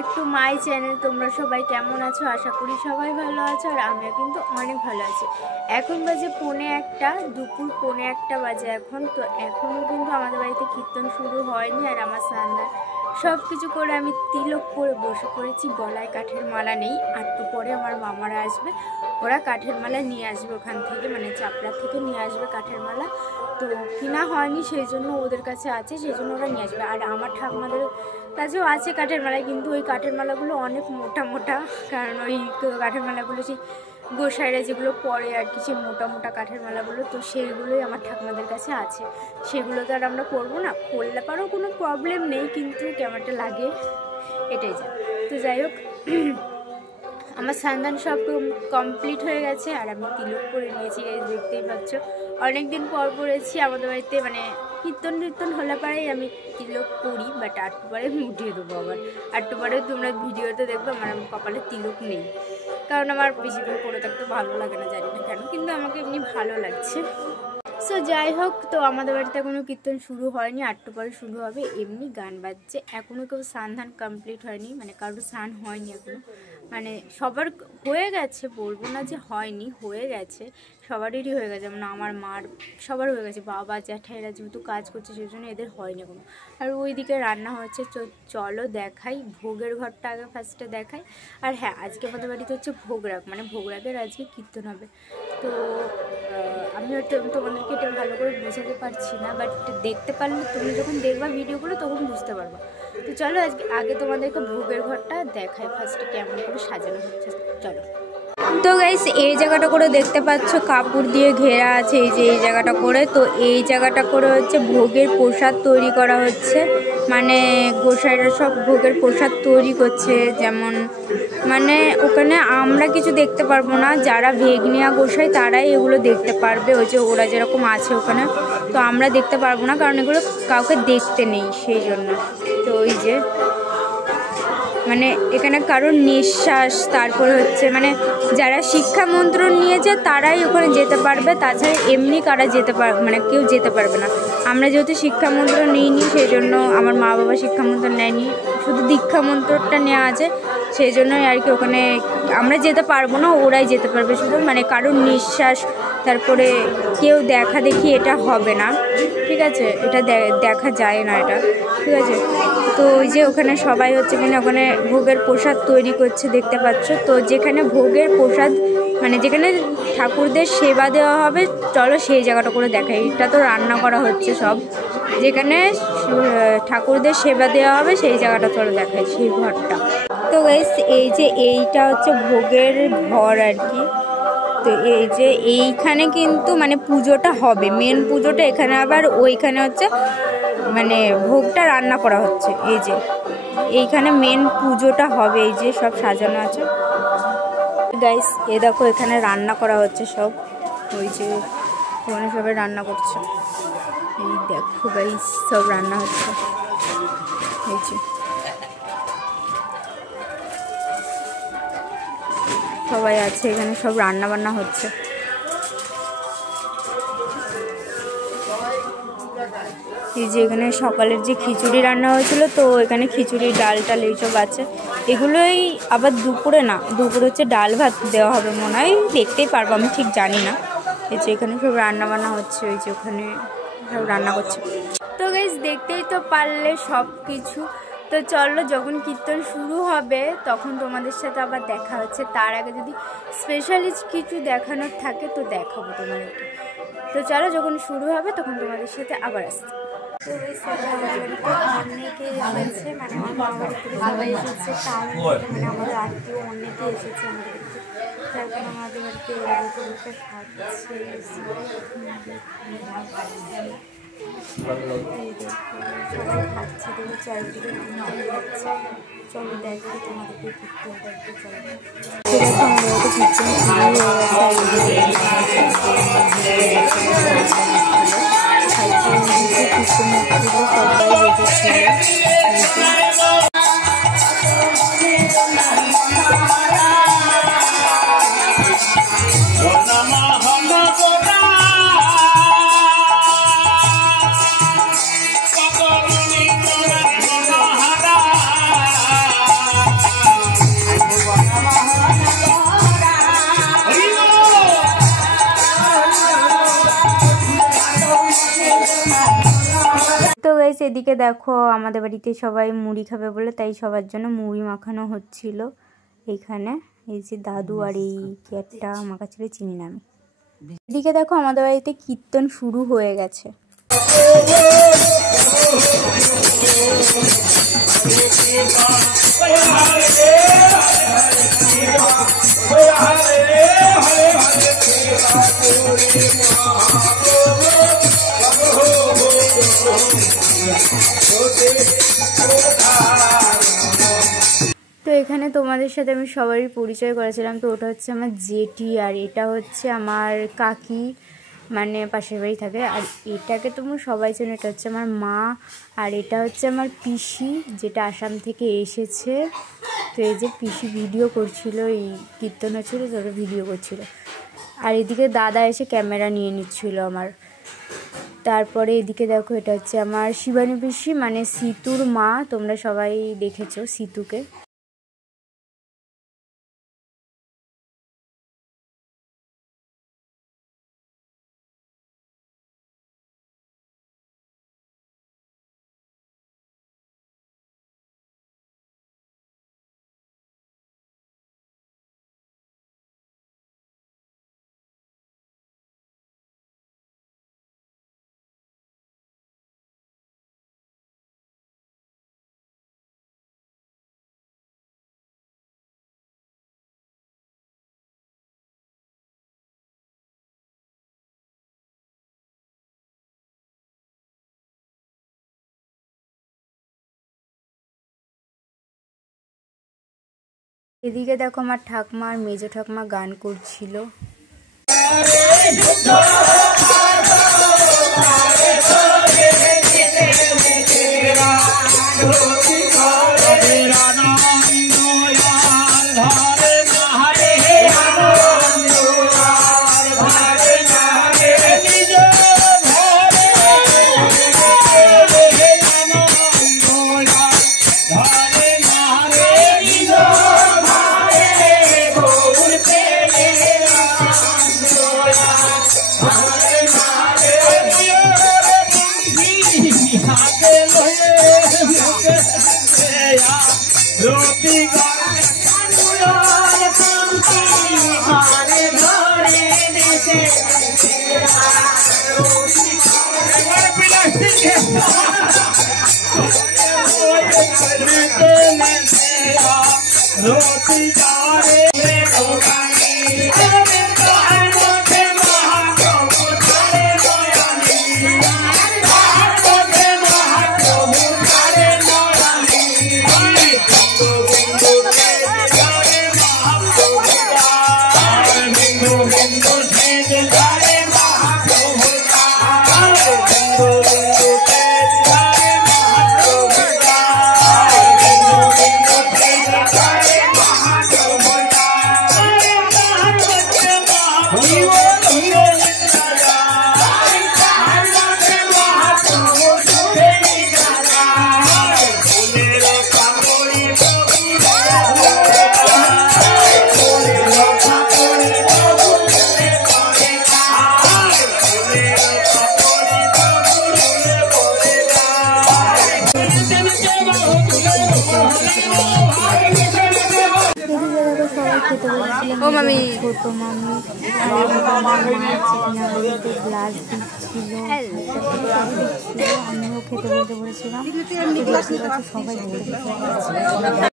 Back to my channel. তোমরা সবাই কেমন আছো? আশা করি সবাই ভালো আছো, আর আমিও কিন্তু অনেক ভালো আছি। এখন বাজে 1:45, দুপুর 1:45 বাজে এখন। তো এখনও কিন্তু আমাদের বাড়িতে কীর্তন শুরু হয়নি, আর আমার স্নান সব কিছু করে আমি তিলক করে বসে পড়েছি। গলায় কাঠের মালা নেই, একটু পরে আমার মামারা আসবে, ওরা কাঠের মালা নিয়ে আসবে ওখান থেকে, মানে চাপড়া থেকে নিয়ে আসবে কাঠের মালা। তো কিনা হয়নি, সেই জন্য ওদের কাছে আছে, সেই জন্য ওরা নিয়ে আসবে। আর আমার ঠাকুমাদের কাছেও আছে কাঠের মালা, কিন্তু ওই কাঠের মালাগুলো অনেক মোটা মোটা, কারণ ওই কাঠের মালাগুলো সেই গোসাইরা যেগুলো পরে আর কি, সেই মোটা মোটা কাঠের মালাগুলো, তো সেইগুলোই আমার ঠাকুমাদের কাছে আছে। সেগুলো তো আর আমরা করবো না, করলে পারও কোনো প্রবলেম নেই, কিন্তু কেমনটা লাগে এটাই যা। তো যাই হোক, আমার স্নান সব কমপ্লিট হয়ে গেছে, আর আমি তিলক করে নিয়েছি, দেখতেই পাচ্ছ। অনেকদিন পর পড়েছি আমাদের বাড়িতে, মানে কীর্তন হলে পরেই আমি তিলক করি, বাট একটু পরে উঠিয়ে দেবো আবার। একটু পরে তোমরা ভিডিওতে দেখবো আমার কপালে তিলক নেই, কারণ আমার বেশি দিন পরে থাকতে ভালো লাগে না, জানি না কেন, কিন্তু আমাকে এমনি ভালো লাগছে। সো যাই হোক, তো আমাদের বাড়িতে এখনও কীর্তন শুরু হয়নি, একটু পরে শুরু হবে। এমনি গান বাজছে, এখনও কেউ স্নান কমপ্লিট হয়নি, মানে কারোর স্নান হয়নি এখনও, মানে সবার হয়ে গেছে, বলবো না যে হয়নি, হয়ে গেছে, সবারই হয়ে গেছে, মানে আমার মার সবার হয়ে গেছে। বাবা জ্যাঠাইরা যেহেতু কাজ করছে, সেই জন্য এদের হয়নি এখনো। আর ওইদিকে রান্না হচ্ছে, চলো দেখাই, ভোগের ঘরটা আগে ফার্স্টে দেখাই। আর হ্যাঁ, আজকে আমাদের বাড়িতে হচ্ছে ভোগরাগ, মানে ভোগরাগের আজকে কীর্তন হবে। তো আমি হয়তো তোমাদেরকে এটা ভালো করে বোঝাতে পারছি না, বাট দেখতে পারলে, তুমি যখন দেখবা ভিডিওগুলো তখন বুঝতে পারবা। তো চলো আগে তোমাদেরকে ভোগের ঘরটা দেখাই ফার্স্টে কেমন করে সাজানো হচ্ছে, চলো। তো গাইস, এই জায়গাটা করে দেখতে পাচ্ছ কাপড় দিয়ে ঘেরা আছে, এই যে এই জায়গাটা করে। তো এই জায়গাটা করে হচ্ছে ভোগের প্রসাদ তৈরি করা হচ্ছে, মানে গোসাইরা সব ভোগের প্রসাদ তৈরি করছে। যেমন মানে ওখানে আমরা কিছু দেখতে পারবো না, যারা ভেগনিয়া গোসাই তারাই এগুলো দেখতে পারবে, ওই যে ওরা যেরকম আছে ওখানে। তো আমরা দেখতে পারবো না, কারণ এগুলো কাউকে দেখতে নেই, সেই জন্য। তো ওই যে মানে এখানে কারোর নিঃশ্বাস, তারপরে হচ্ছে মানে যারা শিক্ষা মন্ত্রণ নিয়েছে তারাই ওখানে যেতে পারবে, তাছাড়া এমনি কারা যেতে পারবে, মানে কেউ যেতে পারবে না। আমরা যেহেতু শিক্ষা মন্ত্র নিইনি, সেই জন্য আমার মা বাবা শিক্ষা মন্ত্র নেয়নি, শুধু দীক্ষা মন্ত্রটা নেওয়া আছে, সেই জন্যই আর কি ওখানে আমরা যেতে পারবো না, ওরাই যেতে পারবে শুধু, মানে কারোর নিঃশ্বাস, তারপরে কেউ দেখা দেখি এটা হবে না, ঠিক আছে, এটা দেখা যায় না এটা, ঠিক আছে। তো ওই যে ওখানে সবাই হচ্ছে কিনা ওখানে ভোগের প্রসাদ তৈরি করছে, দেখতে পাচ্ছ। তো যেখানে ভোগের প্রসাদ, মানে যেখানে ঠাকুরদের সেবা দেওয়া হবে, চলো সেই জায়গাটা করে দেখাই। এটা তো রান্না করা হচ্ছে সব, যেখানে ঠাকুরদের সেবা দেওয়া হবে সেই জায়গাটা চলো দেখাই, সেই ঘরটা। তো গাইস, এই যে এইটা হচ্ছে ভোগের ঘর আর কি। তো এই যে এইখানে কিন্তু মানে পুজোটা হবে, মেন পুজোটা এখানে, আবার ওইখানে হচ্ছে মানে ভোগটা রান্না করা হচ্ছে। এই যে এইখানে মেন পুজোটা হবে, এই যে সব সাজানো আছে গাইস। এ দেখো এখানে রান্না করা হচ্ছে সব, ওই যে ওখানে সবাই রান্না করছে, এই দেখো গাইস সব রান্না হচ্ছে, এই যে সবাই আছে এখানে, সব রান্না বান্না হচ্ছে। এই যে এখানে সকালের যে খিচুড়ি রান্না হয়েছিল, তো এখানে খিচুড়ি, ডাল টাল এইসব আছে। এগুলোই আবার দুপুরে না, দুপুরে হচ্ছে ডাল ভাত দেওয়া হবে মনে হয়, দেখতেই পারবো, আমি ঠিক জানি না। এই যে এখানে সব রান্না বান্না হচ্ছে, ওই যে ওখানে সব রান্না করছে। তো গাইস, দেখতেই তো পারলে সব কিছু। তো চলো, যখন কীর্তন শুরু হবে তখন তোমাদের সাথে আবার দেখা হচ্ছে। তার আগে যদি স্পেশালি কিছু দেখানোর থাকে তো দেখাবো তোমাদেরকে। তো চলো, যখন শুরু হবে তখন তোমাদের সাথে আবার আসছে। তো অনেকে এসেছে, মানে আমার বাবা সবাই এসেছে, তার মানে আমাদের আত্মীয় অনেকে এসেছে আমাদের বাড়িতে, তার কারণে আমাদের বাড়িতে খাচ্ছে সবাই খাচ্ছে, দেখে চারিদিকে খাচ্ছে। চলো দেখি তোমাদেরকে কীর্তন করতে, চলো দেখো আমাদের কীর্তন সবাই বেঁচেছিল। এদিকে দেখো আমাদের বাড়িতে সবাই মুড়ি খাবে বলে তাই সবার জন্য মুড়ি মাখানো হচ্ছিল এইখানে। এই যে দাদু আর এই কি একটা মাখা ছিল চিনি না আমি। এদিকে দেখো আমাদের বাড়িতে কীর্তন শুরু হয়ে গেছে। তো এখানে তোমাদের সাথে আমি সবারই পরিচয় করেছিলাম। তো ওটা হচ্ছে আমার জেঠি আর এটা হচ্ছে আমার কাকি, মানে পাশের বাড়ি থাকে। আর এটাকে তোমরা সবাই চেনো, এটা হচ্ছে আমার মা। আর এটা হচ্ছে আমার পিসি, যেটা আসাম থেকে এসেছে। তো এই যে পিসি ভিডিও করছিল, এই কীর্তন হচ্ছিলো তো ওটা ভিডিও করছিল। আর এদিকে দাদা এসে ক্যামেরা নিয়ে নিচ্ছিল আমার। তারপরে এদিকে দেখো এটা হচ্ছে আমার শিবানী পিসি, মানে সিতুর মা। তোমরা সবাই দেখেছো সিতুকে। এদিকে দেখো আমার ঠাকুমা আর মেজো ঠাকুমা গান করছিল। ও মামি ছোট মামি গ্লাস দিচ্ছিল, আমিও খেতে বলতে বলেছিলাম। সবাই